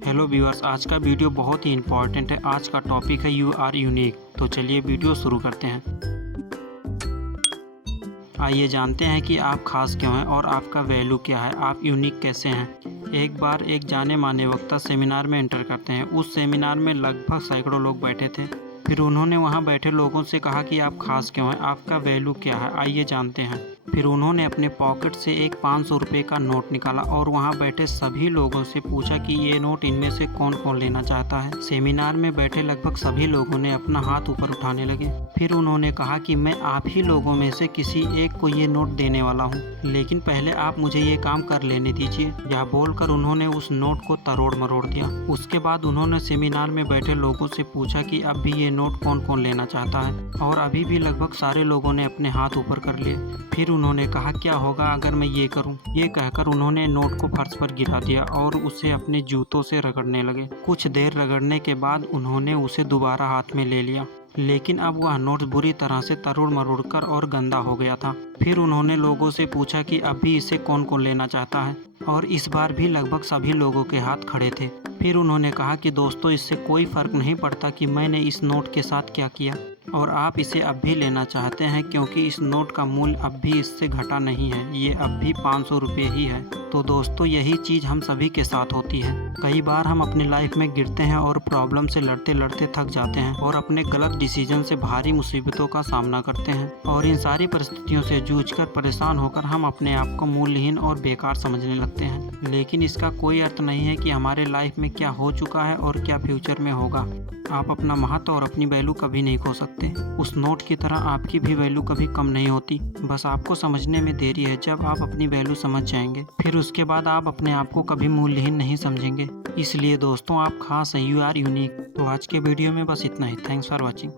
Hello viewers, आज का video बहुत ही इम्पोर्टेंट है। आज का टॉपिक है यू आर यूनिक। तो चलिए वीडियो शुरू करते हैं। आइए जानते हैं कि आप खास क्यों हैं और आपका वैल्यू क्या है, आप यूनिक कैसे हैं। एक बार एक जाने माने वक्ता सेमिनार में एंटर करते हैं। उस सेमिनार में लगभग सैकड़ों लोग बैठे थे। फिर उन्होंने वहां बैठे लोगों से कहा कि आप खास क्यों हैं, आपका वैल्यू क्या है, आइए जानते हैं। फिर उन्होंने अपने पॉकेट से एक 500 रुपये का नोट निकाला और वहां बैठे सभी लोगों से पूछा कि ये नोट इनमें से कौन कौन लेना चाहता है। सेमिनार में बैठे लगभग सभी लोगों ने अपना हाथ ऊपर उठाने लगे। फिर उन्होंने कहा कि मैं आप ही लोगों में से किसी एक को ये नोट देने वाला हूँ, लेकिन पहले आप मुझे ये काम कर लेने दीजिए। यह बोलकर उन्होंने उस नोट को तरोड़ मरोड़ दिया। उसके बाद उन्होंने सेमिनार में बैठे लोगों से पूछा कि अब भी ये नोट कौन कौन लेना चाहता है, और अभी भी लगभग सारे लोगों ने अपने हाथ ऊपर कर लिए। फिर उन्होंने कहा क्या होगा अगर मैं ये करूं। ये कहकर उन्होंने नोट को फर्श पर गिरा दिया और उसे अपने जूतों से रगड़ने लगे। कुछ देर रगड़ने के बाद उन्होंने उसे दोबारा हाथ में ले लिया, लेकिन अब वह नोट बुरी तरह से तरोड़ मरोड़ कर और गंदा हो गया था। फिर उन्होंने लोगों से पूछा कि अब भी इसे कौन कौन लेना चाहता है, और इस बार भी लगभग सभी लोगों के हाथ खड़े थे। फिर उन्होंने कहा कि दोस्तों, इससे कोई फर्क नहीं पड़ता कि मैंने इस नोट के साथ क्या किया, और आप इसे अब भी लेना चाहते हैं क्योंकि इस नोट का मूल्य अब भी इससे घटा नहीं है, ये अब भी 500 रुपये ही है। तो दोस्तों, यही चीज़ हम सभी के साथ होती है। कई बार हम अपनी लाइफ में गिरते हैं और प्रॉब्लम से लड़ते लड़ते थक जाते हैं और अपने गलत डिसीजन से भारी मुसीबतों का सामना करते हैं, और इन सारी परिस्थितियों से जूझकर परेशान होकर हम अपने आप को मूल्यहीन और बेकार समझने लगते हैं। लेकिन इसका कोई अर्थ नहीं है कि हमारे लाइफ में क्या हो चुका है और क्या फ्यूचर में होगा। आप अपना महत्व और अपनी वैल्यू कभी नहीं खो सकते। उस नोट की तरह आपकी भी वैल्यू कभी कम नहीं होती। बस आपको समझने में देरी है। जब आप अपनी वैल्यू समझ जाएंगे, फिर उसके बाद आप अपने आप को कभी मूल्यहीन नहीं समझेंगे। इसलिए दोस्तों, आप खास हैं, यू आर यूनिक। तो आज के वीडियो में बस इतना ही। Thanks for watching.